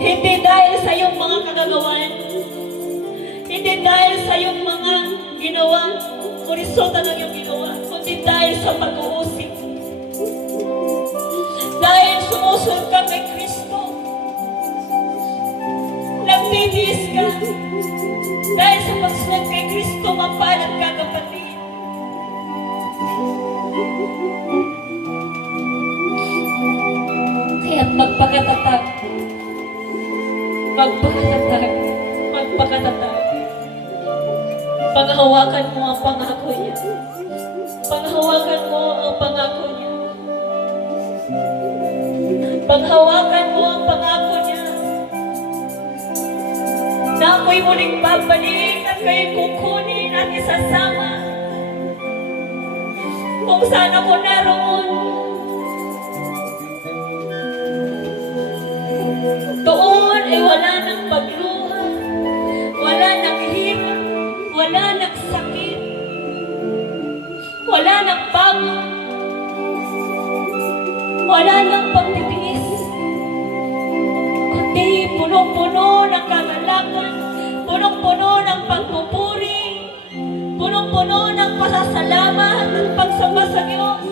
Hindi dahil sa iyong mga kagagawan, hindi dahil sa iyong mga ginawa o resulta ng iyong ginawa, kundi dahil sa pag-uusig. Dahil sumusunod ka kay Kristo, nagtitiis ka. Dahil sa pagsunod kay Kristo, mapalad ka, kapatid. Kaya magpakatatag. Magpakatatag. Magpakatatag. Panghawakan mo ang pangako niya. Panghawakan mo ang pangako niya. Panghawakan mo ang pangako niya. Na ako'y muling babalik at kayo'y kukunin at isasama. Kung saan ako naroon, doon ay wala ng pagluha, wala ng hirap, wala ng sakit, wala ng pagod, wala ng pagtitiis, kundi punong-puno ng kagalakan, punong-puno ng pagpupuri, punong-puno ng pasasalamat at pagsamba sa Diyos,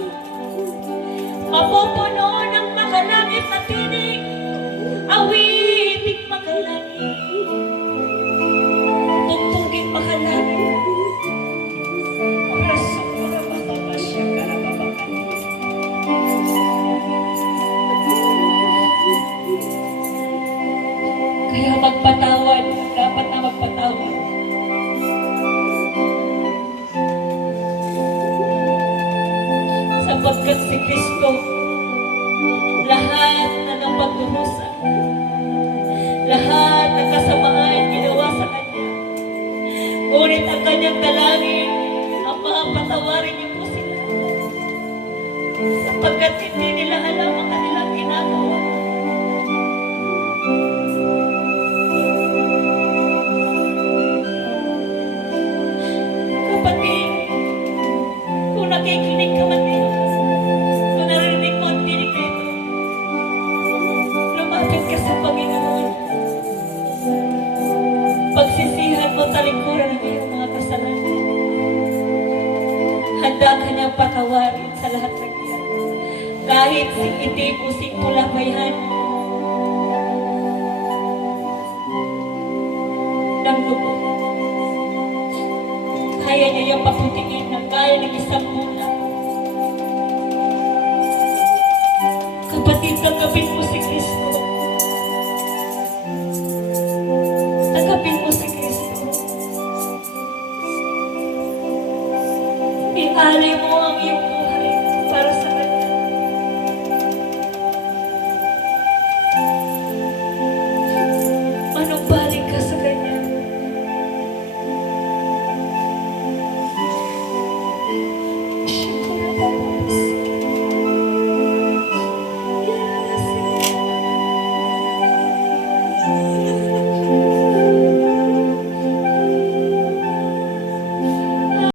mapupuno ng makalangit na tinig, awiting makalangit, tugtuging makalangit. Kaya magpatawad, dapat na magpatawad. Sapagkat si Kristo, lahat na ng pagdurusa, lahat ng kasamaan ginawa sa Kanya. Ngunit ang Kanyang dalangin, ang mga patawarin niyo po sila. Sapagkat hindi nila alam ang kanilang ginagawa. Kapatid, kung nakikinig ka man din, kung narinig mo ang tinig na ito, lumapit ka sa Panginoon. Pagsisihan mo talikuran ng iyong mga kasalanan. Handa ka niyang patawarin sa lahat ng iyan. Kahit si itim o si kulakayhan ng dugo. Kaya niya yung paputiin ng gaya ng isang mula. Kapatid, tanggapin mo si Kristo. Tanggapin mo si Kristo. Ialay mo